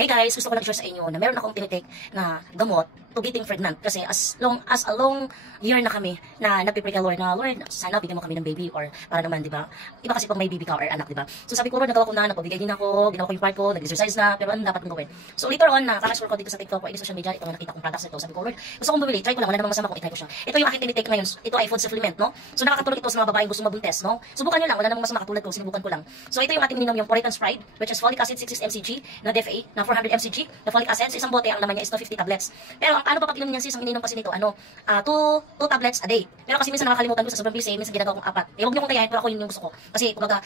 Hey guys, gusto ko lang i-share sa inyo na meron akong tinitake na gamot to getting pregnant. Kasi as a long year na kami na nagpipray kay Lord na, Lord, sana bigyan mo kami ng baby or para naman, di ba? Iba kasi pag may baby ka or anak, di ba? So sabi ko, Lord, nagawa ko na, napabigay din ako, ginawa ko yung part ko, nag-exercise na, pero ano dapat kong gawin? So later on, nakaka-scroll ko dito sa TikTok or in social media, ito na nakita kong products nito. Sabi ko, Lord, gusto kong bumili, try ko lang, wala namang masama kung i-try ko siya. Ito yung aking tinitake ngayon, ito ay food supplement, no? So nakakatulong ito sa mga babaeng gusto mabuntes, no? Subukan nyo lang, wala namang masama katulad ko, sinubukan ko lang. So ito yung ating ininom, yung Poritan Sprite, which is folic acid 66 mcg, na DFA, na 400 mcg, na folic acid, sa isang bote, ang laman niya is 250 tablets. Pero ang paano ba pag inom niyan sis, ang ininom kasi nito, two tablets a day. Pero kasi minsan nakakalimutan ko sa sobrang busy, minsan ginagawa kong 4. Eh, huwag niyo kong tayahin, pero ako yun yung gusto ko. Kasi, kumbaga,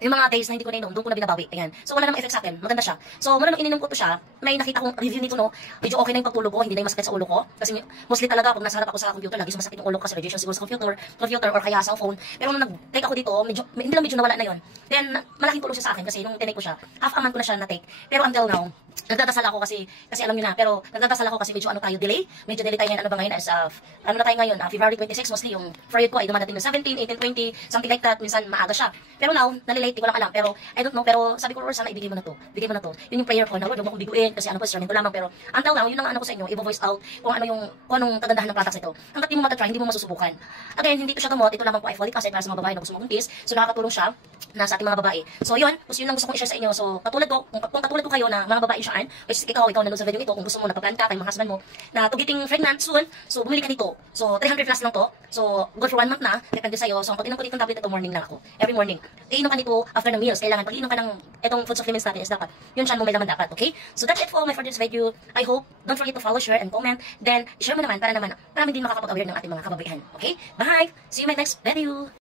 yung mga days na hindi ko na inom, doon ko na binabawi. Ayan. So, wala namang effect sa akin. Maganda siya. So, mula nung ininom ko to siya, may nakita kong review nito, no? Medyo okay na yung pagtulog ko, hindi na yung masakit sa ulo ko. Kasi mostly talaga, pag nasa harap ako sa computer, lagi masakit yung ulo ko kasi radiation siguro sa computer or kaya sa phone. Pero nung nag-take ako dito, hindi lang medyo nawala na yun. Then, malaking tulong siya sa akin kasi nung tinake ko siya, half a month ko na siya na-take. Pero until now, nagdadasal ako kasi alam niyo na, pero nagdadasal ako kasi medyo delay. Medyo delay tayo ngayon, ano ba ngayon, as ano na tayo ngayon, February 26, mostly yung period ko ay dumadating ng 17, 18, 20, something like that, minsan maaga siya. Pero now, nalilate, di ko lang alam, pero I don't know, pero sabi ko, Lord, sana ibigay mo na to. Bigay mo na to. Yun yung prayer ko, na Lord, huwag mo akong biguin kasi ano po, instrumento lamang, pero until now, yun ang ano ko sa inyo, i-voice out kung anong kagandahan ng products nito. Hanggat di mo matatry, hindi mo masusubukan. Again, hindi ko siya gamot, ito lamang po ay folic acid para sa mga babae na gusto mabuntis, so nakakatulong siya na sa ating mga babae. So yun lang gusto kong i-share sa inyo. So katulad ko, kung katulad ko kayo na mga babae siyaan, which is ikaw nanood sa video ito, kung gusto mo nagpa-plan ka kay mga husband mo na to getting pregnant soon, so bumili ka dito. So 300 plus lang to. So good for 1 month na, depende sa'yo. So pag inom ko dito ng tablet ito, morning lang ako. Every morning. Iinom ka nito after ng meals. Kailangan pag iinom ka ng itong food supplements natin is dapat yun siya mo may laman dapat, okay? So that's it for my for this video. I hope don't forget to follow, share, and comment. Then share mo naman para naman din makakapag-aware ng ating mga kababaihan. Okay? Bye! See you in my next video!